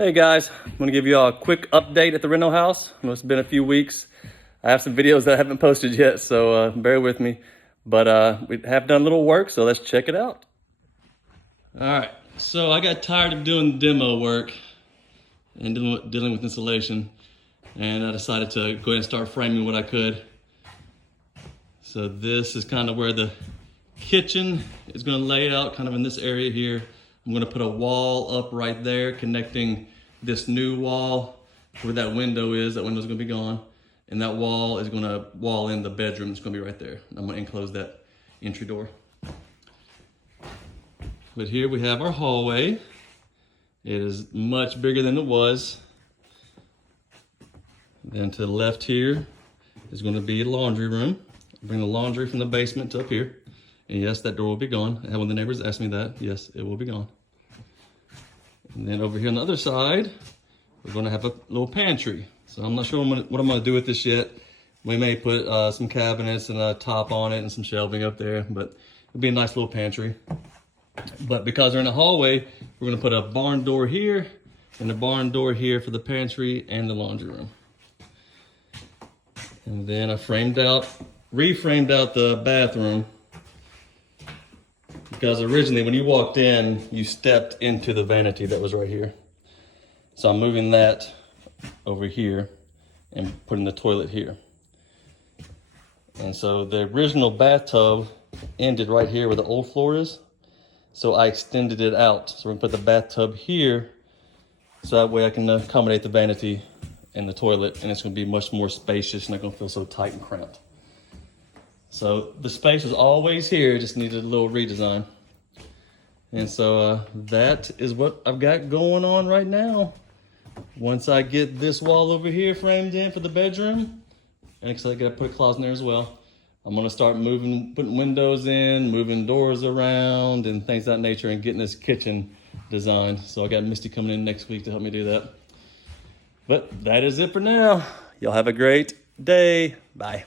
Hey guys, I'm gonna give you all a quick update at the Reno house. I know it's been a few weeks. I have some videos that I haven't posted yet, so bear with me. But we have done a little work, so let's check it out. All right, so I got tired of doing demo work and dealing with installation, and I decided to go ahead and start framing what I could. So this is kind of where the kitchen is gonna lay out, kind of in this area here. I'm gonna put a wall up right there connecting this new wall where that window is. That window's gonna be gone. And that wall is gonna wall in the bedroom. It's gonna be right there. I'm gonna enclose that entry door. But here we have our hallway. It is much bigger than it was. Then to the left here is gonna be a laundry room. Bring the laundry from the basement to up here. And yes, that door will be gone. And when the neighbors ask me that, yes, it will be gone. And then over here on the other side, we're gonna have a little pantry. So I'm not sure what I'm gonna do with this yet. We may put some cabinets and a top on it and some shelving up there, but it'll be a nice little pantry. But because they're in the hallway, we're gonna put a barn door here and a barn door here for the pantry and the laundry room. And then I reframed out the bathroom, because originally when you walked in, you stepped into the vanity that was right here. So I'm moving that over here and putting the toilet here. And so the original bathtub ended right here where the old floor is. So I extended it out. So we're gonna put the bathtub here, so that way I can accommodate the vanity and the toilet, and it's gonna be much more spacious, not gonna feel so tight and cramped. So the space was always here, just needed a little redesign. And so that is what I've got going on right now. Once I get this wall over here framed in for the bedroom, and because I gotta put a closet in there as well, I'm gonna start putting windows in, moving doors around and things of that nature, and getting this kitchen designed. So I got Misty coming in next week to help me do that. But that is it for now. Y'all have a great day. Bye.